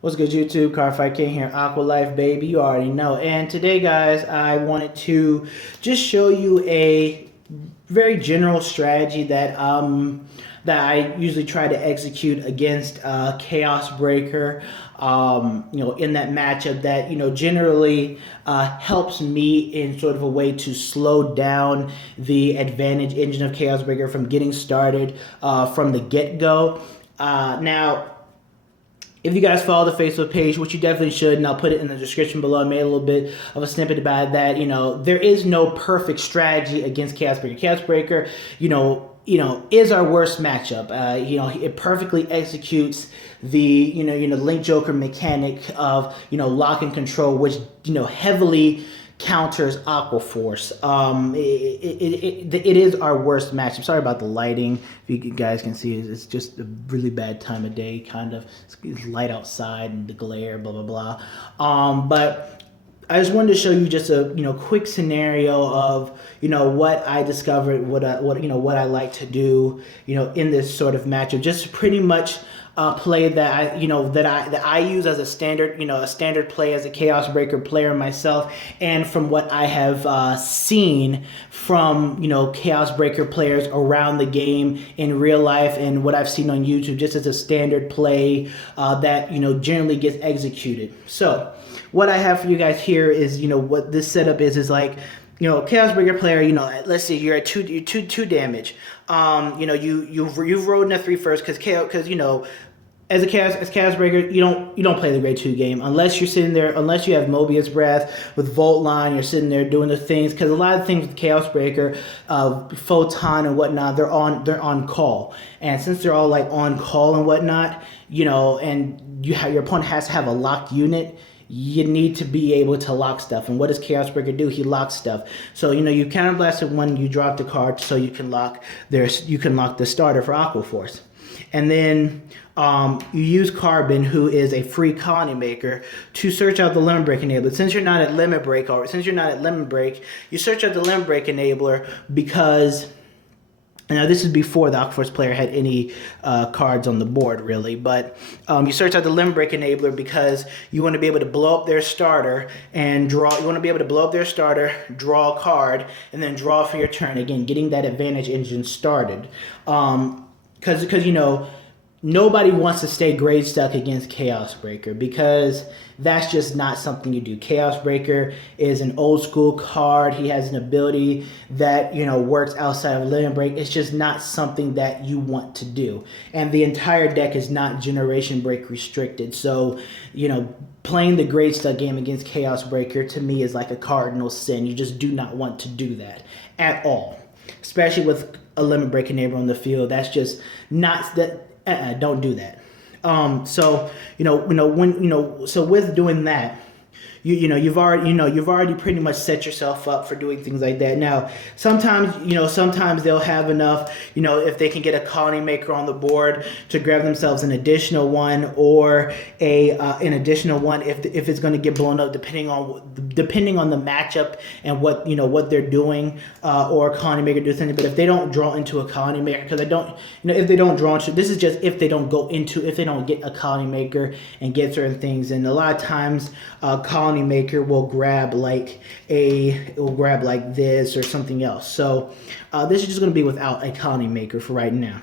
What's good, YouTube? Cardfight King here, Aqua Life, baby. You already know. And today, guys, I wanted to just show you a very general strategy that I usually try to execute against Chaos Breaker. In that matchup that generally helps me in sort of a way to slow down the advantage engine of Chaos Breaker from getting started from the get-go. Now, if you guys follow the Facebook page, which you definitely should, and I'll put it in the description below, I made a little bit of a snippet about that. There is no perfect strategy against Chaos Breaker. Chaos Breaker, is our worst matchup. It perfectly executes the Link Joker mechanic of lock and control, which heavily counters Aqua Force. It is our worst match. I'm sorry about the lighting. If you guys can see, it's just a really bad time of day. Kind of, it's light outside and the glare, blah blah blah. But I just wanted to show you just a quick scenario of what I discovered, what I like to do in this sort of matchup. Just pretty much play that I use as a standard play as a Chaos Breaker player myself, and from what I have seen from Chaos Breaker players around the game in real life, and what I've seen on YouTube, just as a standard play that generally gets executed. So what I have for you guys here is what this setup is like. Chaos Breaker player, let's see, you're at two damage. You've rode in a 3 first because as Chaos Breaker, you don't play the grade 2 game unless you're sitting there, unless you have Mobius Breath with Volt Line, you're sitting there doing the things, because a lot of things with Chaos Breaker, Photon and whatnot, they're on call. And since they're all like on call and whatnot, and your opponent has to have a locked unit, you need to be able to lock stuff. And what does Chaos Breaker do? He locks stuff. So you counterblasted when you drop the card, so you can lock the starter for Aqua Force. And then you use Carbon, who is a free colony maker, to search out the limit break enabler. Since you're not at limit break, you search out the limit break enabler because. Now, this is before the Aqua Force player had any cards on the board, really. But you search out the Limit Break Enabler because you want to be able to blow up their starter and draw. You want to be able to blow up their starter, draw a card, and then draw for your turn. Again, getting that advantage engine started. Because nobody wants to stay grade stuck against Chaos Breaker, because that's just not something you do. Chaos Breaker is an old school card. He has an ability that works outside of limit break. It's just not something that you want to do. And the entire deck is not generation break restricted. So playing the grade stuck game against Chaos Breaker to me is like a cardinal sin. You just do not want to do that at all, especially with a limit break enabler on the field. That's just not that. Don't do that. So with doing that, you've already pretty much set yourself up for doing things like that. Now, sometimes they'll have enough, if they can get a colony maker on the board to grab themselves an additional one, or an additional one if it's going to get blown up, depending on the matchup and what they're doing, or a colony maker do something. But if they don't draw into a colony maker, because if they don't draw into, this is just if they don't get a colony maker and get certain things. And a lot of times colony maker will grab like this or something else. So this is just going to be without a colony maker for right now.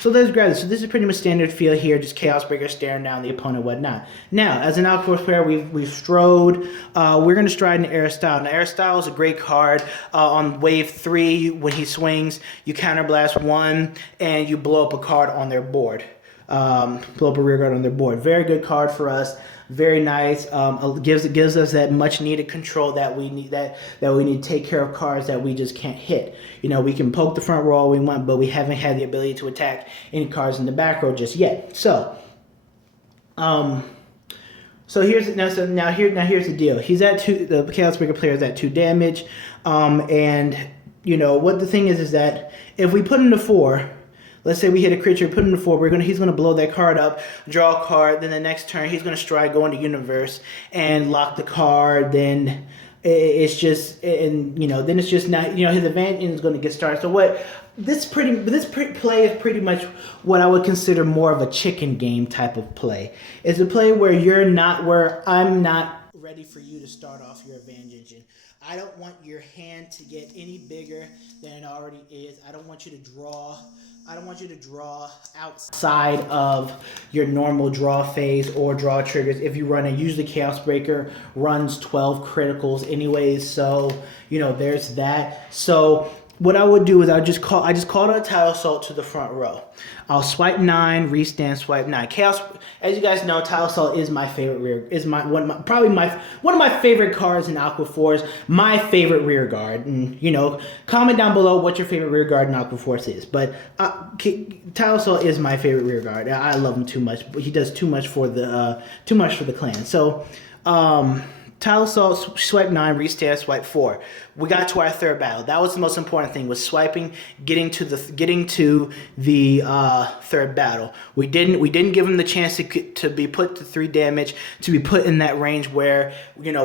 So let's grab this. So this is pretty much standard feel here, just Chaos Breaker staring down the opponent, whatnot. Now, as an Aqua Force player, we've strode. We're going to stride into Aristotle. Now, Aristotle is a great card. On wave 3, when he swings, you counterblast 1 and you blow up a card on their board. Blow up a rear guard on their board. Very good card for us. Very nice. Gives us that much needed control that we need to take care of cards that we just can't hit. We can poke the front row all we want, but we haven't had the ability to attack any cards in the back row just yet. So here's the deal. He's at 2. The Chaos Breaker player is at 2 damage, and what the thing is that if we put him to 4. Let's say we hit a creature, put him to 4. He's gonna blow that card up, draw a card. Then the next turn, he's gonna stride, go into Universe, and lock the card. Then it's just, then it's just not, his advantage is gonna get started. So what play is pretty much what I would consider more of a chicken game type of play. It's a play where I'm not ready for you to start off your advantage engine. I don't want your hand to get any bigger than it already is. I don't want you to draw. I don't want you to draw outside of your normal draw phase or draw triggers. If you run it, usually Chaos Breaker runs 12 criticals anyways, so there's that. So what I would do is I just called a Tile Assault to the front row. I'll swipe 9, restand, swipe 9. Chaos, as you guys know, Tile Assault is my favorite one of my favorite cards in Aqua 4s, my favorite rear guard. And comment down below what your favorite rear guard in Aqua Force is. But Tile Assault is my favorite rear guard. I love him too much, but he does too much for the clan. So Tile Assault, swipe 9, restand, swipe 4. We got to our third battle. That was the most important thing, was swiping, getting to the third battle. We didn't give him the chance to be put to 3 damage, to be put in that range where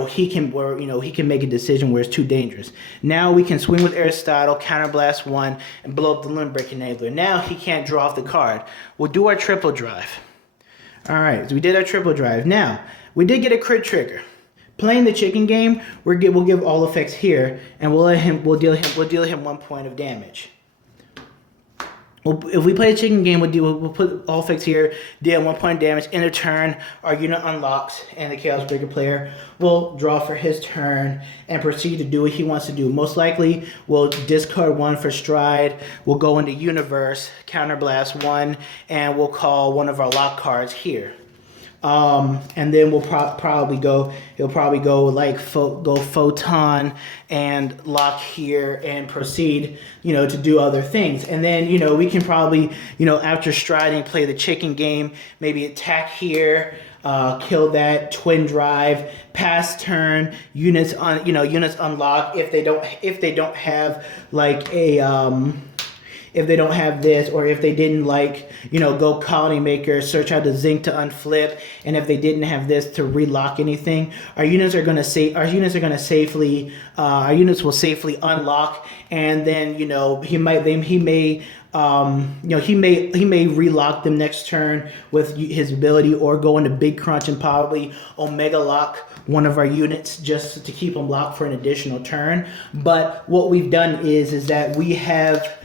he can make a decision where it's too dangerous. Now we can swing with Aristotle, counterblast 1, and blow up the Limb Break Enabler. Now he can't draw off the card. We'll do our triple drive. All right, so we did our triple drive. Now we did get a crit trigger. Playing the chicken game, we'll give all effects here, and we'll deal him 1 point of damage. If we play a chicken game, we'll put all effects here, deal 1 point of damage. In a turn, our unit unlocks, and the Chaos Breaker player will draw for his turn and proceed to do what he wants to do. Most likely, we'll discard 1 for stride. We'll go into universe, counterblast 1, and we'll call one of our lock cards here. And then we'll probably go. He'll probably go like go photon and lock here and proceed, to do other things. And then we can probably after striding play the chicken game. Maybe attack here, kill that, twin drive, pass turn, units unlock if they don't have like a if they don't have this, or if they didn't go colony maker, search out the zinc to unflip, and if they didn't have this to relock anything, our units will safely unlock, and then he may relock them next turn with his ability, or go into big crunch and probably omega lock one of our units just to keep them locked for an additional turn. But what we've done is that we have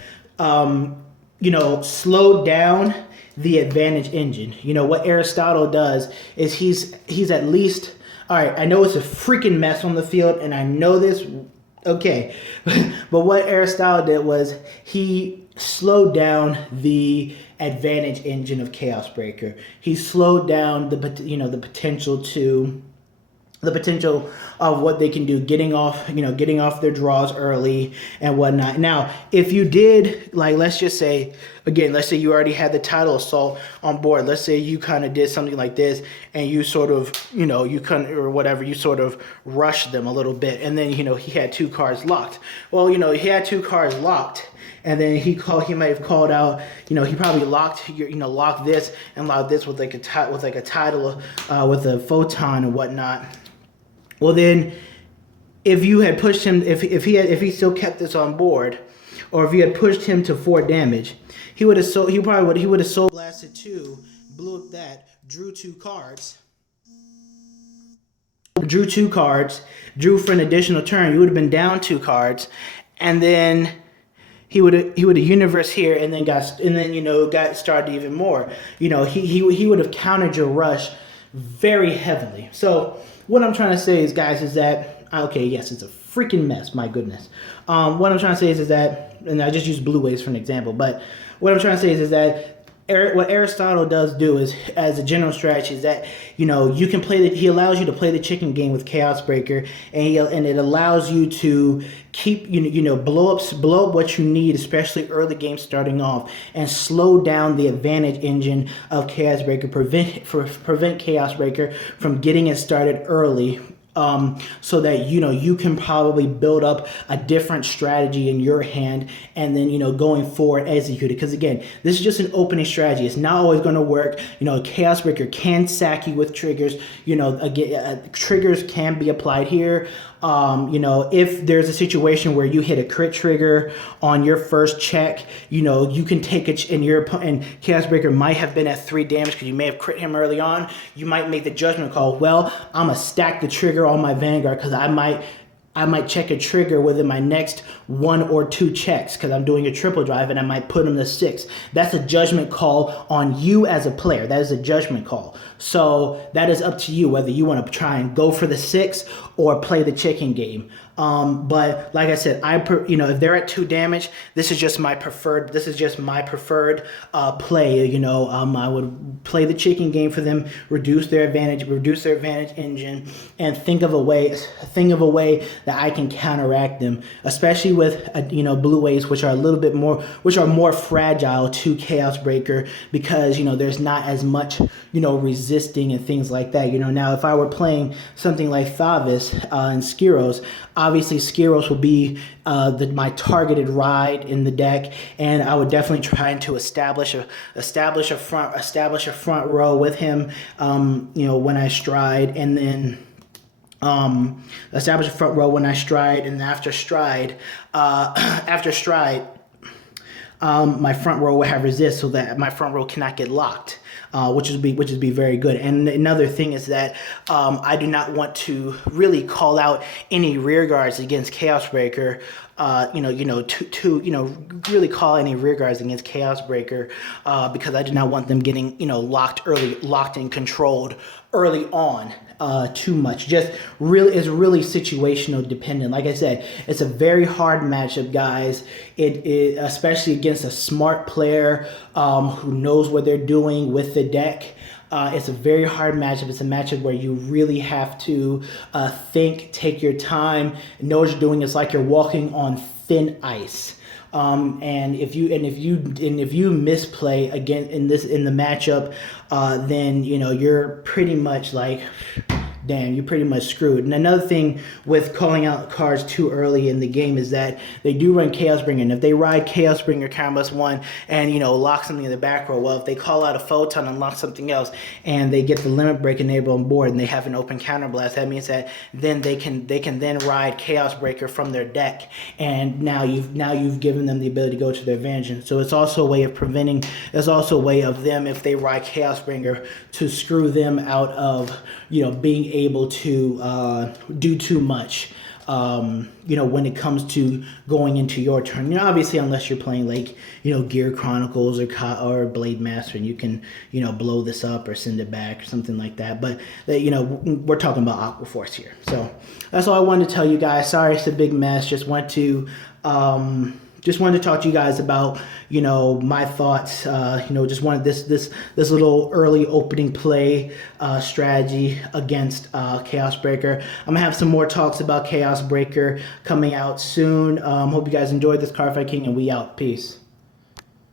slowed down the advantage engine. What Aristotle does is he's at least, all right, I know it's a freaking mess on the field, and I know this, okay, but what Aristotle did was he slowed down the advantage engine of Chaos Breaker. He slowed down the potential of what they can do, getting off their draws early and whatnot. Now, if you did, let's say you already had the Tile Assault on board. Let's say you kind of did something like this, and you sort of, you sort of rushed them a little bit, and then, he had 2 cards locked. Well, he had 2 cards locked, and then he might have called out, he probably locked locked this and locked this with a title, with a photon and whatnot. Well, then, if you had pushed him, if he still kept this on board, or if you had pushed him to 4 damage, he would have soul blasted 2, blew up that, drew 2 cards, drew for an additional turn. You would have been down 2 cards, and then he would have universe here, and then got started even more. He would have countered your rush very heavily. So what I'm trying to say is, guys, is that, okay, yes, it's a freaking mess, my goodness. What I'm trying to say is that, and I just used blue waves for an example, but what I'm trying to say is that what Aristotle does do is, as a general strategy, is that you can he allows you to play the chicken game with Chaos Breaker, and it allows you to keep blow up what you need, especially early game starting off, and slow down the advantage engine of Chaos Breaker, prevent Chaos Breaker from getting it started early so that you can probably build up a different strategy in your hand, and then going forward execute it. Because again, this is just an opening strategy. It's not always going to work. Chaos Breaker can sack you with triggers. Again, triggers can be applied here. If there's a situation where you hit a crit trigger on your first check, you can take it, and Chaos Breaker might have been at 3 damage because you may have crit him early on. You might make the judgment call, well, I'm gonna stack the trigger on my Vanguard because I might check a trigger within my next 1 or 2 checks because I'm doing a triple drive, and I might put him to 6. That's a judgment call on you as a player. That is a judgment call. So that is up to you whether you want to try and go for the 6 or play the chicken game. But like I said, if they're at 2 damage, this is just my preferred. Play. I would play the chicken game for them, reduce their advantage engine, and think of a way that I can counteract them, especially with blue waves, which are more fragile to Chaos Breaker because there's not as much resisting and things like that. Now if I were playing something like Thavis and Skiros, obviously Skiros will be my targeted ride in the deck, and I would definitely try to establish a front row with him when I stride, and then establish a front row when I stride, and after stride my front row will have resist so that my front row cannot get locked, which would be very good. And another thing is that I do not want to really call out any rear guards against Chaos Breaker. Really call any rear guards against Chaos Breaker because I do not want them getting locked and controlled early on too much. It's really situational dependent. Like I said, it's a very hard matchup, guys. It especially against a smart player who knows what they're doing with the deck. It's a very hard matchup. It's a matchup where you really have to think, take your time, know what you're doing. It's like you're walking on thin ice. And if you misplay again in the matchup, then you're pretty much like, damn, you're pretty much screwed. And another thing with calling out cards too early in the game is that they do run Chaos Bringer. And if they ride Chaos Bringer counterblast 1 and lock something in the back row, well, if they call out a photon and lock something else and they get the limit break enabled on board and they have an open counterblast, that means that then they can then ride Chaos Breaker from their deck, and now you've given them the ability to go to their vengeance. So it's also a way of preventing. It's also a way of them, if they ride Chaos Bringer, to screw them out of being able to do too much when it comes to going into your turn. Obviously, unless you're playing like Gear Chronicles or Blade Master, and you can blow this up or send it back or something like that. But we're talking about Aqua Force here. So that's all I wanted to tell you guys. Sorry, it's a big mess. Just wanted to talk to you guys about my thoughts. Just wanted this little early opening play strategy against Chaos Breaker. I'm gonna have some more talks about Chaos Breaker coming out soon. Hope you guys enjoyed this Cardfight King, and we out. Peace.